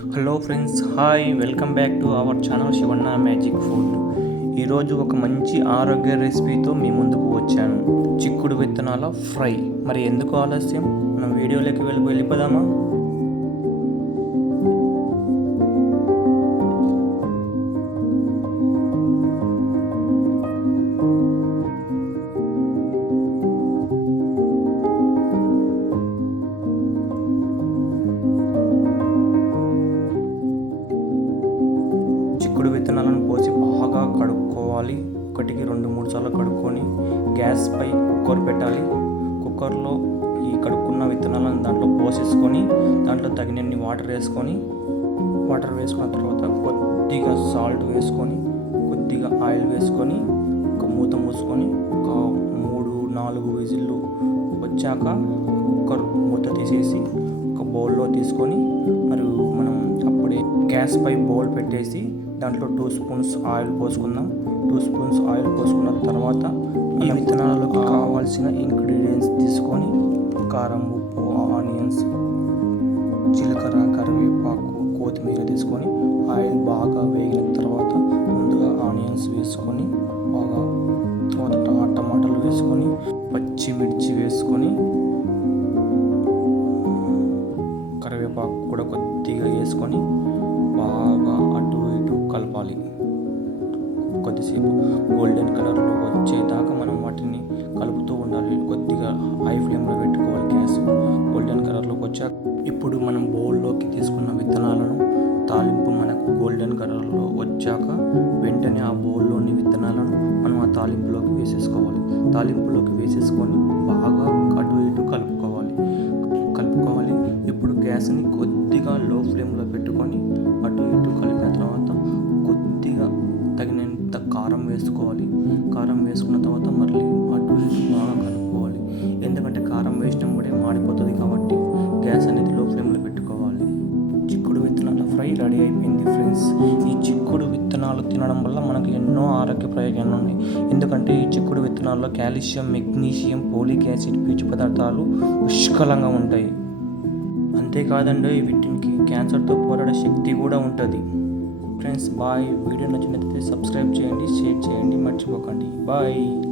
Hello friends hi welcome back to our channel Shivanna magic food ఈరోజు ఒక మంచి ఆరోగ్య రెసిపీతో మీ ముందుకు వచ్చాను. చిక్కుడు విత్తనాల ఫ్రై. మరి ఎందుకు ఆలస్యం? మనం వీడియోలోకి వెళ్ళి వెళ్ళిపోదామా? చిక్కుడు విత్తనాలను పోసి బాగా కడుక్కోవాలి. ఒకటికి రెండు మూడు సార్లు కడుక్కొని గ్యాస్పై కుక్కర్ పెట్టాలి. కుక్కర్లో ఈ కడుక్కున్న విత్తనాలను దాంట్లో పోసేసుకొని దాంట్లో తగినన్ని వాటర్ వేసుకొని వాటర్ వేసుకున్న తర్వాత కొద్దిగా సాల్ట్ వేసుకొని కొద్దిగా ఆయిల్ వేసుకొని ఒక మూత మూసుకొని ఒక మూడు నాలుగు విజిల్లు వచ్చాక కుక్కర్ మూత తీసేసి ఒక బౌల్లో తీసుకొని మరియు మనం అప్పుడే గ్యాస్ పై బౌల్ పెట్టేసి దాంట్లో టూ స్పూన్స్ ఆయిల్ పోసుకుందాం. టూ స్పూన్స్ ఆయిల్ పోసుకున్న తర్వాత ఈ విత్తనాలలోకి కావాల్సిన ఇంగ్రీడియంట్స్ తీసుకొని కారం ఉప్పు ఆనియన్స్ జీలకర్ర కరివేపాకు కొత్తిమీర తీసుకొని ఆయిల్ బాగా వేగిన తర్వాత ముందుగా ఆనియన్స్ వేసుకొని బాగా తర్వాత టమా- టమాటాలు వేసుకొని పచ్చిమిర్చి వేసుకొని కరివేపాకు కూడా కొద్దిగా వేసుకొని బాగా కలపాలి. కొద్దిసేపు గోల్డెన్ కలర్లో వచ్చేదాకా మనం వాటిని కలుపుతూ ఉండాలి. కొద్దిగా హై ఫ్లేమ్లో పెట్టుకోవాలి గ్యాస్. గోల్డెన్ కలర్లోకి వచ్చాక ఇప్పుడు మనం బౌల్లోకి తీసుకున్న విత్తనాలను తాలింపు మనకు గోల్డెన్ కలర్లో వచ్చాక వెంటనే ఆ బౌల్లోని విత్తనాలను మనం ఆ తాలింపులోకి వేసేసుకోవాలి. తాలింపులోకి వేసేసుకొని బాగా అటు ఇటు కలుపుకోవాలి. కలుపుకోవాలి. ఇప్పుడు గ్యాస్ని కొద్దిగా లో ఫ్లేమ్లో పెట్టుకొని అటు ఇటు కలిపిన వేసుకోవాలి. కారం వేసుకున్న తర్వాత మళ్ళీ అటు బాగా కలుపుకోవాలి. ఎందుకంటే కారం వేసినా కూడా మాడిపోతుంది కాబట్టి గ్యాస్ అనేది లో ఫ్లేమ్లో పెట్టుకోవాలి. చిక్కుడు విత్తనాల ఫ్రై రెడీ అయిపోయింది ఫ్రెండ్స్. ఈ చిక్కుడు విత్తనాలు తినడం వల్ల మనకు ఎన్నో ఆరోగ్య ప్రయోజనాలు ఉన్నాయి. ఎందుకంటే ఈ చిక్కుడు విత్తనాల్లో కాల్షియం మెగ్నీషియం పోలిక్ యాసిడ్ పీచు పదార్థాలు పుష్కలంగా ఉంటాయి. అంతేకాదండి వీటికి క్యాన్సర్తో పోరాడే శక్తి కూడా ఉంటుంది. Friends bye. వీడియో నచ్చినట్లయితే సబ్స్క్రైబ్ చేయండి షేర్ చేయండి. మర్చిపోకండి. బాయ్.